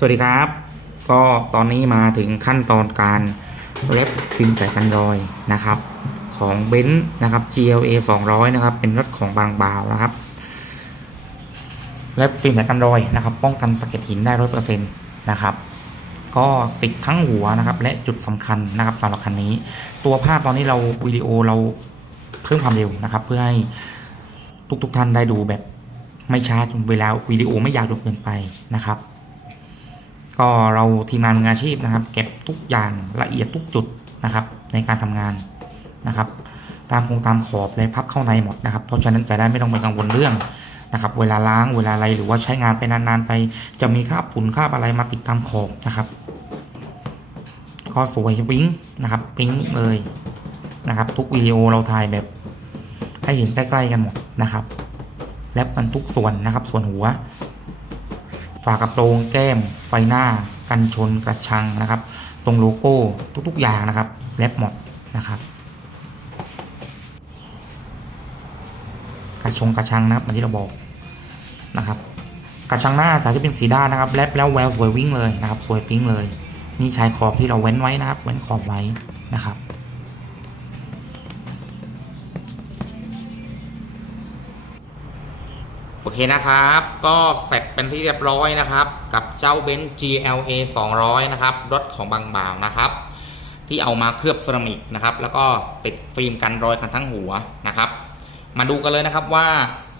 สวัสดีครับ ก็ตอนนี้มาถึงขั้นตอนการเล็บฟิล์มใส่กันรอยนะครับ ของเบนซ์นะครับ GLA 200 นะครับ เป็นรถของบางบาวนะครับเล็บฟิล์มใส่กันรอยนะครับ ป้องกันสะเก็ดหินได้ร้อยเปอร์เซ็นต์นะครับ ก็ติดทั้งหัวนะครับ และจุดสำคัญนะครับสำหรับคันนี้ ตัวภาพตอนนี้เราวิดีโอเราเพิ่มความเร็วนะครับ เพื่อให้ทุกๆท่านได้ดูแบบไม่ช้าจนเวลาวิดีโอไม่ยาวจนเกินไปนะครับ ก็เราทีมงานมืออาชีพนะครับ เก็บทุกอย่างละเอียดทุกจุดนะครับ ในการทำงานนะครับ ตามโครงตามขอบและพับเข้าในหมดนะครับ เพราะฉะนั้นจะได้ไม่ต้องไปกังวลเรื่องนะครับ เวลาล้างเวลาอะไรหรือว่าใช้งานไปนานๆไป จะมีคราบฝุ่นคราบอะไรมาติดตามขอบนะครับก็สวยปิ๊งนะครับปิ๊งเลยนะครับ ทุกวิดีโอเราถ่ายแบบ ให้เห็นใกล้ๆกันหมดนะครับ แลบมันทุกส่วนนะครับ ส่วนหัว ฝากระโปรงแก้มไฟหน้า กันชนกระชังนะครับ ตรงโลโก้ทุกๆอย่างนะครับแลบหมดนะครับกระชงกระชังนะครับเหมือนที่เราบอกนะครับกระชังหน้าจากที่เป็นสีด้านนะครับแลบแล้วแววสวยวิ่งเลยนะครับ สวยปิ๊งเลย นี่ชายขอบที่เราเว้นไว้นะครับ เว้นขอบไว้นะครับ อเคนะครับ ก็เสร็จเป็นที่เรียบร้อยนะครับ กับเจ้าเบนซ์ GLA 200 นะครับ รถของบางบางนะครับ ที่เอามาเคลือบเซรามิกนะครับ แล้วก็ติดฟิล์มกันรอยกันทั้งหัวนะครับ มาดูกันเลยนะครับว่า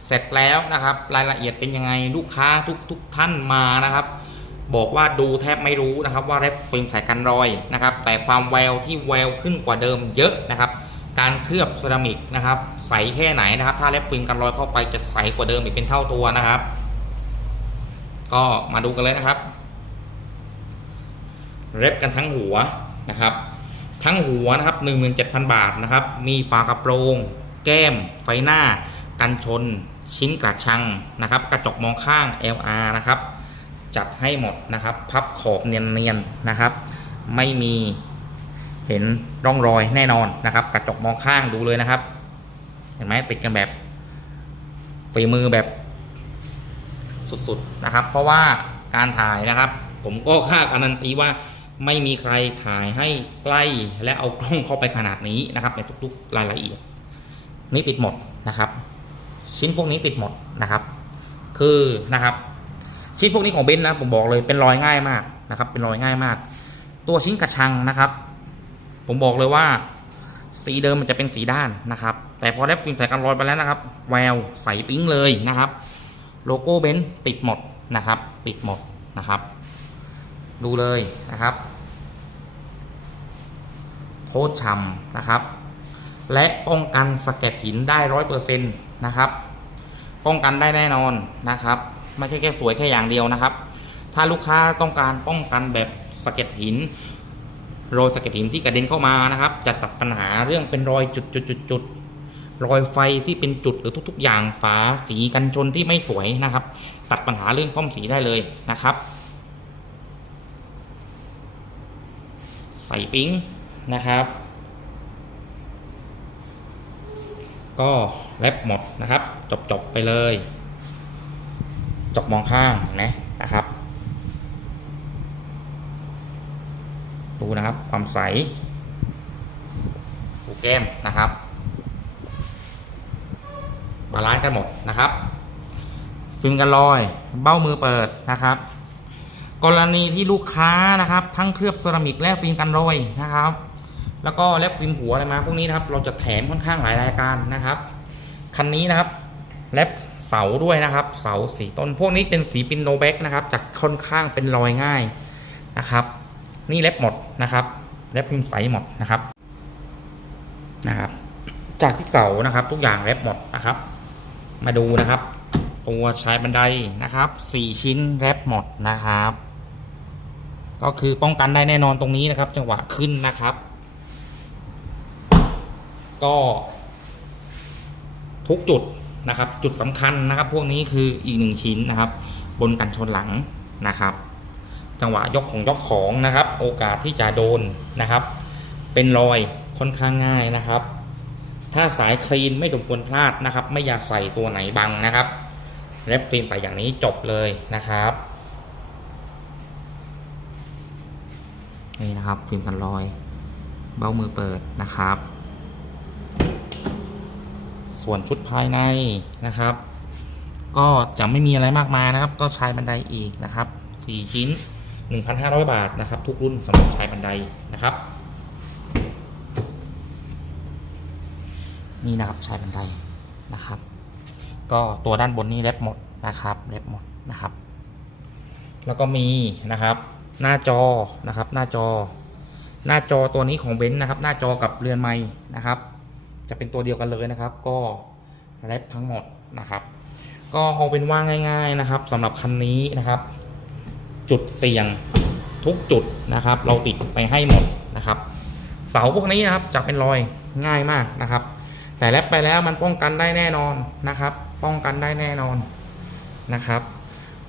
เสร็จแล้วนะครับ รายละเอียดเป็นยังไงลูกค้าทุกทุกท่านมานะครับ บอกว่าดูแทบไม่รู้นะครับ ว่าเรฟฟิล์มใส่กันรอยนะครับ แต่ความแววที่แววขึ้นกว่าเดิมเยอะนะครับ การเคลือบเซรามิกนะครับ ใสแค่ไหนนะครับ ถ้าเล็บฟิล์มกันรอยเข้าไปจะใสกว่าเดิมอีกเป็นเท่าตัวนะครับ ก็มาดูกันเลยนะครับเล็บกันทั้งหัวนะครับ ทั้งหัวนะครับ 17,000 บาทนะครับ มีฝากระโปรง แก้ม ไฟหน้า กันชน ชิ้นกระชังนะครับ กระจกมองข้าง LR นะครับ จัดให้หมดนะครับ พับขอบเนียนๆนะครับ ไม่มี เห็นร่องรอยแน่นอนนะครับ กระจกมองข้างดูเลยนะครับ เห็นไหมติดกันแบบฝีมือแบบสุดๆนะครับ เพราะว่าการถ่ายนะครับ ผมก็คาดการันตีว่าไม่มีใครถ่ายให้ใกล้และเอากล้องเข้าไปขนาดนี้นะครับ ในทุกๆรายละเอียด นี่ติดหมดนะครับ ชิ้นพวกนี้ติดหมดนะครับ คือนะครับ ชิ้นพวกนี้ของเบนซ์นะผมบอกเลยเป็นรอยง่ายมากนะครับ เป็นรอยง่ายมาก ตัวชิ้นกระชังนะครับ ผมบอกเลยว่า สีเดิมมันจะเป็นสีด้านนะครับ แต่พอแลบฟิล์มใส่กันรอยไปแล้วนะครับ แววใสปิ๊งเลยนะครับ โลโก้เบนซ์ติดหมดนะครับ ติดหมดนะครับ ดูเลยนะครับโคตรฉ่ำนะครับ และป้องกันสะเก็ดหินได้ร้อยเปอร์เซ็นต์นะครับ ป้องกันได้แน่นอนนะครับ ไม่ใช่แค่สวยแค่อย่างเดียวนะครับ ถ้าลูกค้าต้องการป้องกันแบบสะเก็ดหิน รอยสะเก็ดหินที่กระเด็นเข้ามานะครับ จะตัดปัญหาเรื่องเป็นรอยจุดจุดจุดจุดรอยไฟที่เป็นจุดหรือทุก ๆ อย่างฝาสีกันชนที่ไม่สวยนะครับ ตัดปัญหาเรื่องซ่อมสีได้เลยนะครับ ใส่ปิ๊งนะครับ ก็แลบหมดนะครับ จบจบๆไปเลยจกมองข้างนะนะครับ ดูนะครับ ความใสดูแก้มนะครับบาลานซ์กันหมดนะครับฟิล์มกันรอย เบ้ามือเปิดนะครับ กรณีที่ลูกค้านะครับ ทั้งเคลือบเซรามิกและฟิล์มกันรอยนะครับ แล้วก็แลบฟิล์มหัวอะไรมาพวกนี้นะครับ เราจะแถมค่อนข้างหลายรายการนะครับ คันนี้นะครับแลบเสาด้วยนะครับ เสาสีต้นพวกนี้เป็นสีปินโนแบ็กนะครับจะค่อนข้างเป็นรอยง่ายนะครับ นี่เล็บหมดนะครับเล็บพิมพ์ใสหมดนะครับนะครับ จากที่เสานะครับ ทุกอย่างเล็บหมดนะครับ มาดูนะครับ ตัวชายบันไดนะครับสี่ชิ้นแรปหมดนะครับ ก็คือป้องกันได้แน่นอนตรงนี้นะครับ จังหวะขึ้นนะครับ ก็ทุกจุดนะครับ จุดสำคัญนะครับ พวกนี้คืออีกหนึ่งชิ้นนะครับ บนกันชนหลังนะครับ จังหวะยกของยกของนะครับ โอกาสที่จะโดนนะครับ เป็นรอยค่อนข้างง่ายนะครับ ถ้าสายคลีนไม่สมควรพลาดนะครับ ไม่อยากใส่ตัวไหนบังนะครับเล็บฟิล์มใส่อย่างนี้จบเลยนะครับนี่นะครับฟิล์มกันรอย เบ้ามือเปิดนะครับ ส่วนชุดภายในนะครับ ก็จะไม่มีอะไรมากมายนะครับ ก็ชายบันไดอีกนะครับ4ชิ้น 1,500 บาทนะครับ ทุกรุ่นสำหรับชายบันไดนะครับ นี่นะครับชายบันไดนะครับ ก็ตัวด้านบนนี่เล็บหมดนะครับเล็บหมดนะครับ แล้วก็มีนะครับ หน้าจอนะครับ หน้าจอ หน้าจอตัวนี้ของเบนซ์นะครับ หน้าจอกับเรือนไม้นะครับ จะเป็นตัวเดียวกันเลยนะครับ ก็เล็บทั้งหมดนะครับ ก็เอาเป็นว่าง่าย ๆนะครับสำหรับคันนี้นะครับ จุดเสี่ยงทุกจุดนะครับ เราติดไปให้หมดนะครับ เสาพวกนี้นะครับจะเป็นรอยง่ายมากนะครับ แต่แลบไปแล้วมันป้องกันได้แน่นอนนะครับ ป้องกันได้แน่นอนนะครับ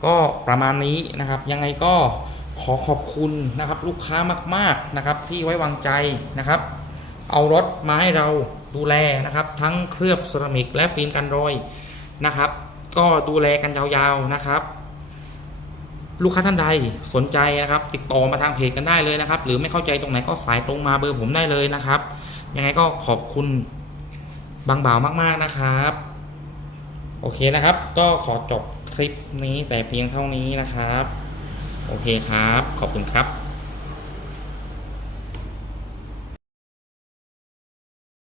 ก็ประมาณนี้นะครับ ยังไงก็ขอขอบคุณนะครับ ลูกค้ามาก ๆนะครับ ที่ไว้วางใจนะครับ เอารถมาให้เราดูแลนะครับ ทั้งเคลือบเซรามิกและฟิล์มกันรอยนะครับ ก็ดูแลกันยาวๆนะครับ ลูกค้าท่านใดสนใจนะครับ ติดต่อมาทางเพจกันได้เลยนะครับ หรือไม่เข้าใจตรงไหนก็สายตรงมาเบอร์ผมได้เลยนะครับ ยังไงก็ขอบคุณบางบ่าวมาก ๆนะครับ โอเคนะครับ ก็ขอจบคลิปนี้แต่เพียงเท่านี้นะครับ โอเคครับ ขอบคุณครับ